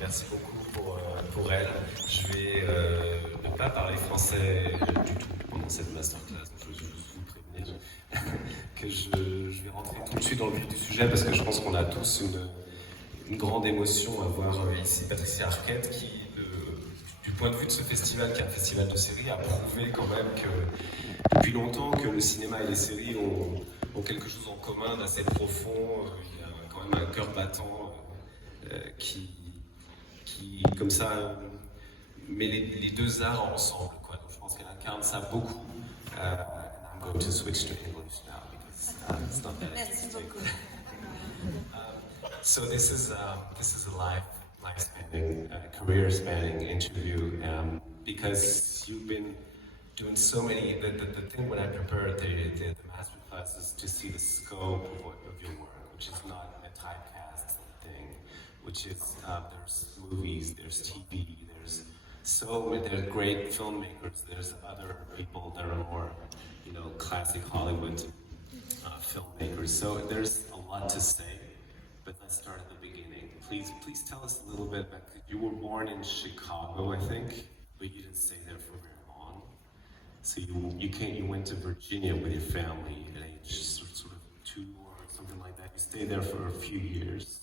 Merci beaucoup pour elle. Je vais ne pas parler français du tout pendant cette masterclass. Je veux juste vous prévenir que je vais rentrer tout de suite dans le vif du sujet parce que je pense qu'on a tous une grande émotion à voir ici Patricia Arquette qui, du point de vue de ce festival, qui est un festival de séries, a prouvé quand même que depuis longtemps que le cinéma et les séries ont quelque chose en commun d'assez profond. Il y a quand même un cœur battant qui, comme ça, met les deux arts ensemble, quoi. Donc, je pense qu'elle incarne ça beaucoup. I'm going to switch to English now because it's not that interesting. So this is a life-spanning, career-spanning interview because you've been doing so many. The thing when I prepared the masterclass is to see the scope of your work, which is not a typecast thing, which is there's movies, there's TV, there's great filmmakers, there's other people that are more, classic Hollywood filmmakers. So there's a lot to say. But let's start at the beginning. Please tell us a little bit about, you were born in Chicago, I think, but you didn't stay there for very long. So you went to Virginia with your family at age sort of 2 or something like that. You stayed there for a few years.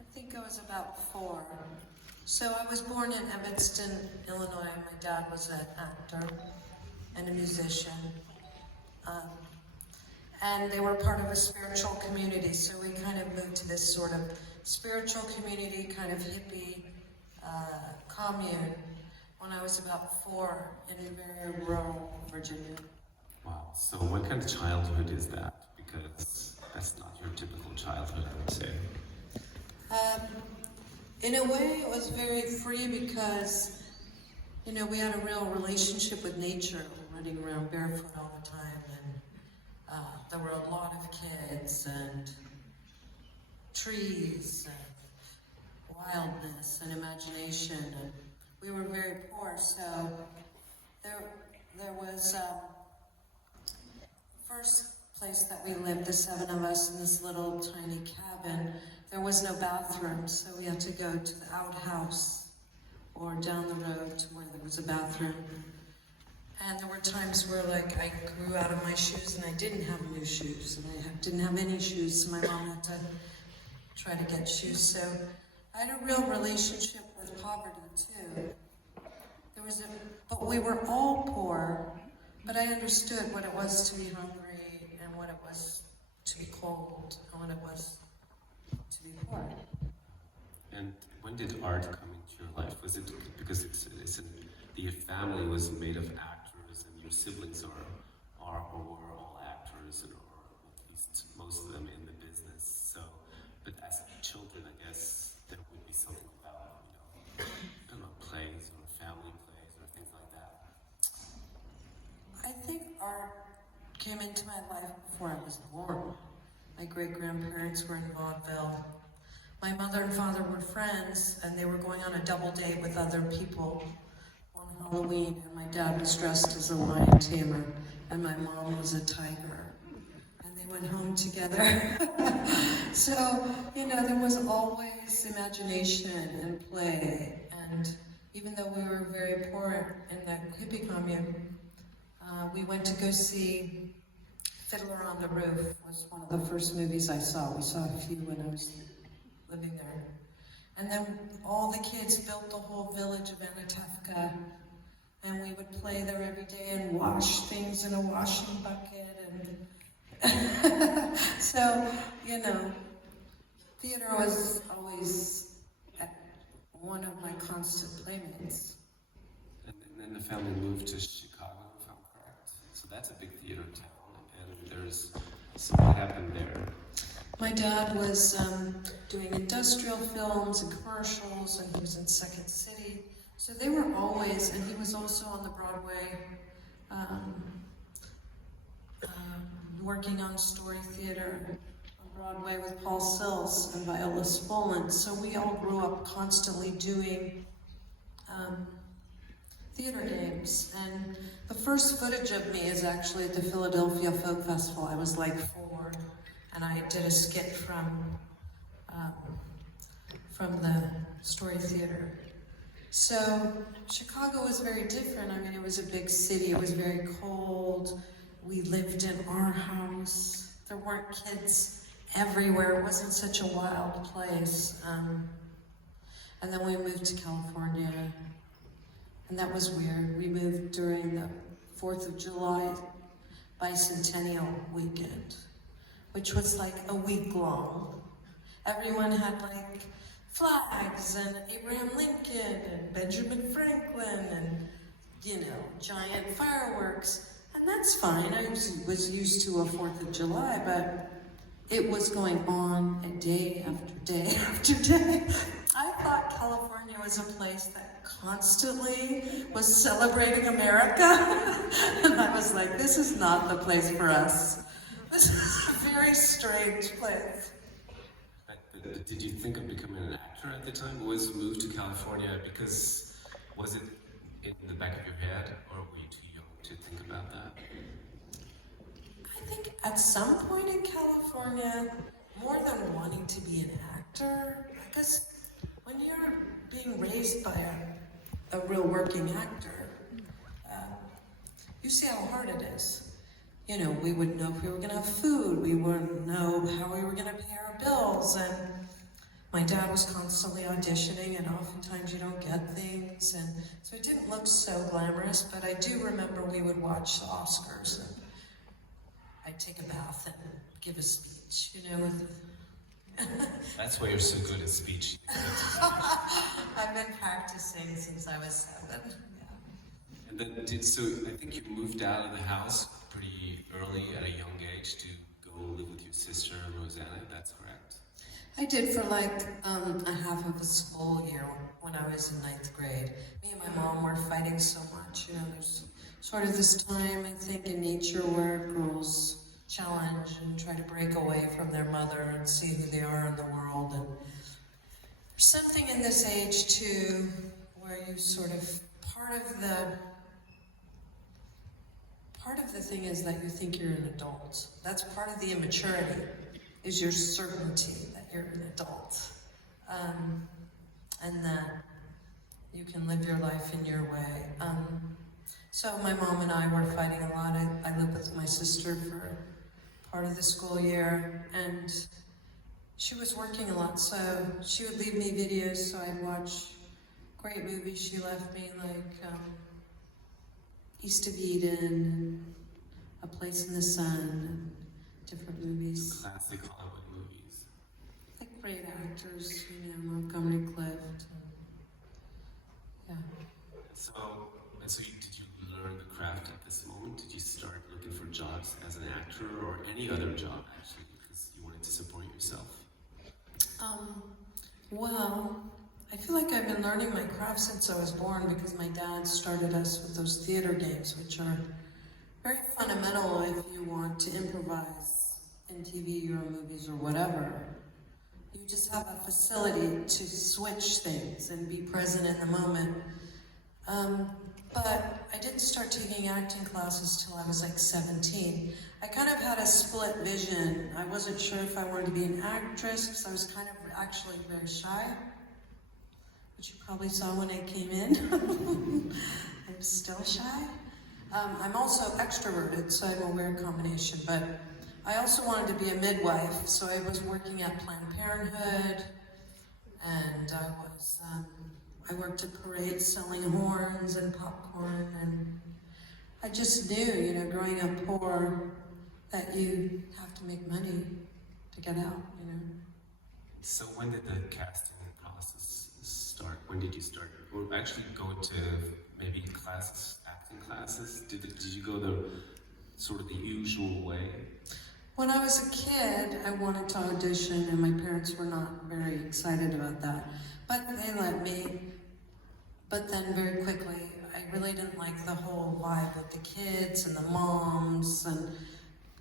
I think I was about 4. So I was born in Evanston, Illinois. My dad was an actor and a musician. And they were part of a spiritual community, so we kind of moved to this sort of spiritual community, kind of hippie commune when I was about 4 in very rural Virginia. Wow, so what kind of childhood is that? Because that's not your typical childhood, I would say. In a way, it was very free because, we had a real relationship with nature, running around barefoot all the time. There were a lot of kids and trees and wildness and imagination, and we were very poor, so there was first place that we lived, the 7 of us in this little tiny cabin. There was no bathroom, so we had to go to the outhouse or down the road to where there was a bathroom. And there were times where, I grew out of my shoes and I didn't have new shoes, and I didn't have any shoes, so my mom had to try to get shoes. So I had a real relationship with poverty, too. But we were all poor, but I understood what it was to be hungry and what it was to be cold and what it was to be poor. And when did art come into your life? Was it because your family was made of actors and your siblings were all actors, or at least most of them in the business? So, but as children, I guess there would be something about, I don't know, plays or family plays or things like that. I think art came into my life before I was born. My great-grandparents were in vaudeville. My mother and father were friends, and they were going on a double date with other people on Halloween, and my dad was dressed as a lion tamer, and my mom was a tiger, and they went home together. So, there was always imagination and play, and even though we were very poor in that hippie commune, we went to go see Fiddler on the Roof. Was one of the first movies I saw. We saw a few when I was living there. And then all the kids built the whole village of Anatevka, and we would play there every day and wash things in a washing bucket. And so, theater was always one of my constant playmates. And then the family moved to Chicago, if I'm correct. So that's a big theater town, and so what happened there? My dad was doing industrial films and commercials, and he was in Second City. So they were always, and he was also on the Broadway, working on story theater on Broadway with Paul Sills and Viola Spolin. So we all grew up constantly doing theater games. And the first footage of me is actually at the Philadelphia Folk Festival. I was 4. And I did a skit from from the Story Theater. So Chicago was very different. I mean, it was a big city. It was very cold. We lived in our house. There weren't kids everywhere. It wasn't such a wild place. And then we moved to California, and that was weird. We moved during the 4th of July bicentennial weekend, which was like a week long. Everyone had like flags and Abraham Lincoln and Benjamin Franklin and, you know, giant fireworks. And that's fine. I was used to a 4th of July, but it was going on day after day after day. I thought California was a place that constantly was celebrating America. And I was like, this is not the place for us. This is a very strange place. Did you think of becoming an actor at the time? Was moved to California because, was it in the back of your head, or were you too young to think about that? I think at some point in California, more than wanting to be an actor, because when you're being raised by a real working actor, you see how hard it is. You know, we wouldn't know if we were going to have food. We wouldn't know how we were going to pay our bills. And my dad was constantly auditioning, and oftentimes you don't get things. And so it didn't look so glamorous, but I do remember we would watch the Oscars. And I'd take a bath and give a speech, you know. That's why you're so good at speech. I've been practicing since I was 7. And then, so I think you moved out of the house pretty early at a young age to go live with your sister, Rosanna, that's correct? I did for like a half of a school year when I was in 9th grade. Me and my mom were fighting so much. You know, there's sort of this time, I think, in nature where girls challenge and try to break away from their mother and see who they are in the world. And there's something in this age, too, where you sort of, part of the thing is that you think you're an adult. That's part of the immaturity, is your certainty that you're an adult. And that you can live your life in your way. So my mom and I were fighting a lot. I lived with my sister for part of the school year, and she was working a lot, so she would leave me videos, so I'd watch great movies she left me, like East of Eden, A Place in the Sun, and different movies. Classic Hollywood movies. Like great actors, you know, Montgomery Clift. Yeah. So did you learn the craft at this moment? Did you start looking for jobs as an actor or any other job, actually, because you wanted to support yourself? Well, I feel like I've been learning my craft since I was born, because my dad started us with those theater games, which are very fundamental if you want to improvise in TV or movies or whatever. You just have a facility to switch things and be present in the moment. But I didn't start taking acting classes till I was like 17. I kind of had a split vision. I wasn't sure if I wanted to be an actress, because I was kind of actually very shy, which you probably saw when I came in. I'm still shy. I'm also extroverted, so I'm a weird combination, but I also wanted to be a midwife, so I was working at Planned Parenthood, and I worked at parades selling horns and popcorn, and I just knew, you know, growing up poor, that you have to make money to get out, you know. So when did the casting process start? When did you start, or actually go to maybe classes, acting classes? Did you go the sort of the usual way? When I was a kid, I wanted to audition, and my parents were not very excited about that, but they let me. But then very quickly, I really didn't like the whole vibe with the kids and the moms and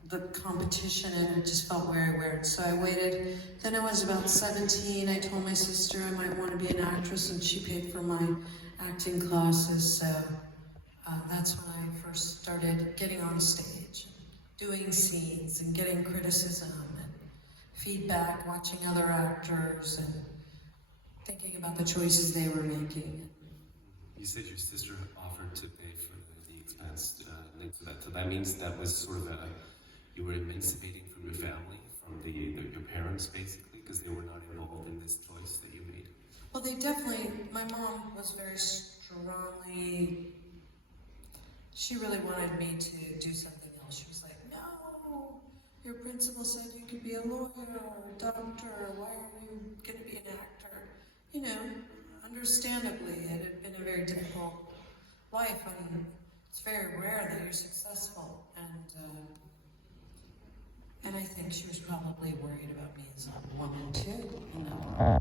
the competition, and it just felt very weird. So I waited. Then I was about 17. I told my sister I might want to be an actress, and she paid for my acting classes. So that's when I first started getting on stage, doing scenes, and getting criticism and feedback, watching other actors, and thinking about the choices they were making. You said your sister offered to pay for the expense linked to that. So that means that was sort of you were emancipating from your family, from your parents, basically, because they were not involved in this choice that you made. Well, they definitely, my mom was very strongly, she really wanted me to do something else. She was like, no, your principal said you could be a lawyer or a doctor, why are you going to be an actor? You know, understandably, it had been a very difficult life, and it's very rare that you're successful, and I think she was probably worried about me as a woman too, you know.